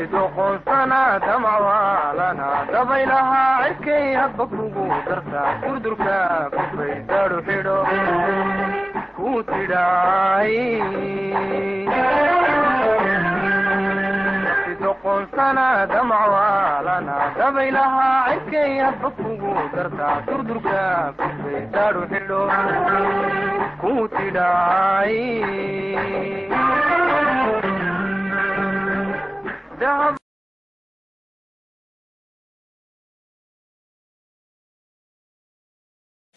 تدوق سنة دمع ولنا دبيلها عكي هبكوكو درتا كردركا كفي دارو حيرو كوتي داي تدوق سنة دمع ولنا دبيلها عكي هبكوكو درتا كردركا كفي دارو حيرو كوتي داي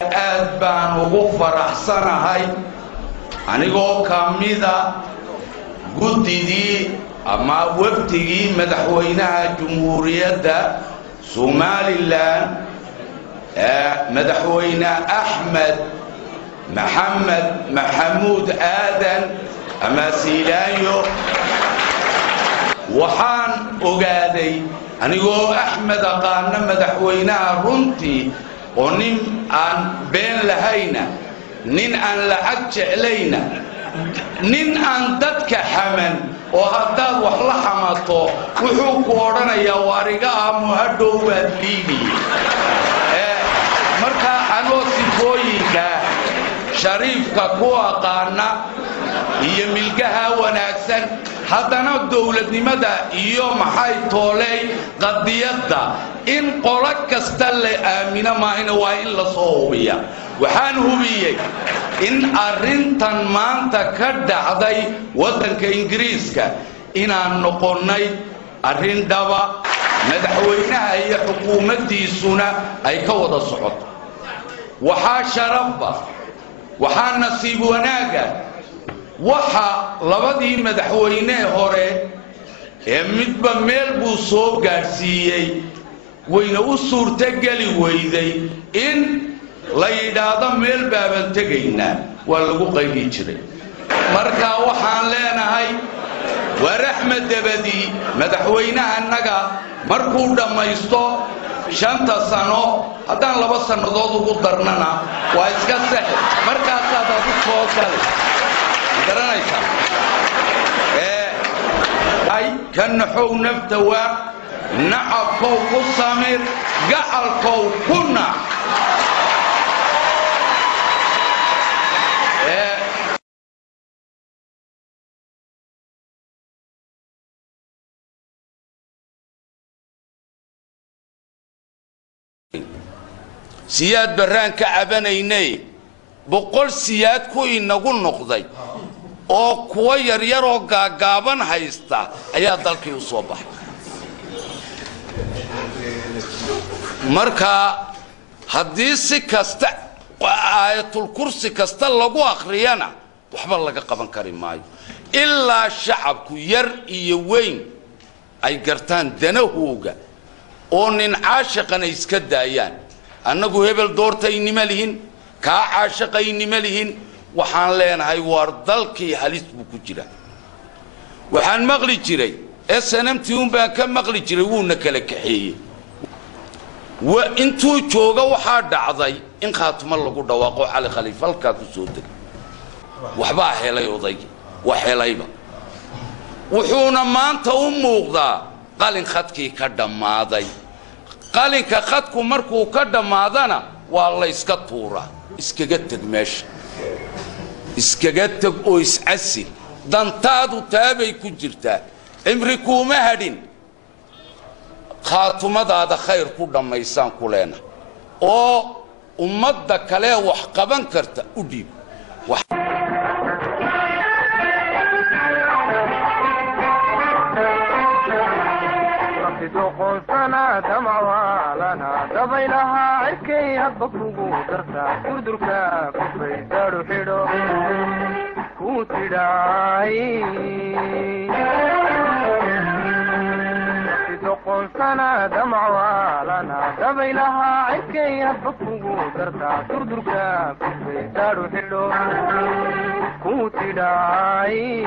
aad baan ugu faraxsanahay anigoo kamida guddigii ama wafdigii madaxweynaha Jamhuuriyadda Somaliland madaxweyne Axmed Maxamed Maxamuud Aadan ama Siilaanyo waxaan ogaaday anigoo Axmed aqaana madaxweynaha runtii oo nin aan been lahayna nin aan lacag jeclayna nin aan dadka xaman oo haddaad wax la xamato wuxuu ku oranayaa wariga aamu hadhow waad liibi marka anoo sifooyinka shariifka ku aqaana iyo milgaha wanaagsan haddana dawladnimada iyo maxay toolay qadiyada in qolo kasta la aamina maahina waa in la soo hubiya waxaan hubiyay in arrintan maanta ka dhacday wadanka Ingiriiska inaan noqonay arrin dhaba madaxweynaha iyo xukuumaddiisuna ay ka wada socoto waxaa sharafba waxaa nasiib wanaaga waxa labadii madaxweyne hore ee midba meel buu soo gaarsiiyay wayna u suurtageli weyday in la yidhaahdo meel baaban tegaynaa waa lagu qaybi jiray marka waxaan leenahay waa raxmad dabadi madaxweynaha annaga markuu dhamaysto 5 sano haddaan 2 sannadood ugu darnana waa iska sax markaasaad aad u soo galay garanaysa ay kan xog nafta waa nacabkow ku samir gacalkow kuna siyaad baraan ka cabanaynay boqol siyaad ku inagu noqday oo kuwa yar yar oo gaagaaban haysta ayaa dalkii u soo baxay marka haddii si kasta aayatul kursi kasta lagu akhriyana waxba laga qaban kari maayo ilaa shacabku yar iyo weyn ay gartaan danahooga oo nin caashiqana iska daayaan annagu hebel doortaynima lihin kaa caashiqaynima lihin waxaan leenahay war dalkii halis buu ku jira waxaan maqli jiray SNMT baan ka maqli jiray wuuna kala kaxeeyay wa intuu jooga waxa dhacday in khaatimo lagu dhawaaqo Cali Khalifa halka ku soo degay waxba helay oday wax helayba wuxuuna maanta u muuqdaa qalin khadkii ka dhamaaday qalinka khadku markuu ka dhamaadana waa la iska tuuraa iskaga tag meesha iskaga tag oo iscasi dantaadu taabay ku jirtaa cimri kuma hadhin khaatumadaada khayr ku dhamaysan ku leena oo ummadda kale wax qaban karta u dhiib تدوق سنة دمع ولنا دبيلها عكي هبكوكو درتا كردركا كفي دارو حيرو كوتي داي تدوق سنة دمع ولنا دبيلها عكي هبكوكو درتا كردركا كفي دارو حيرو كوتي داي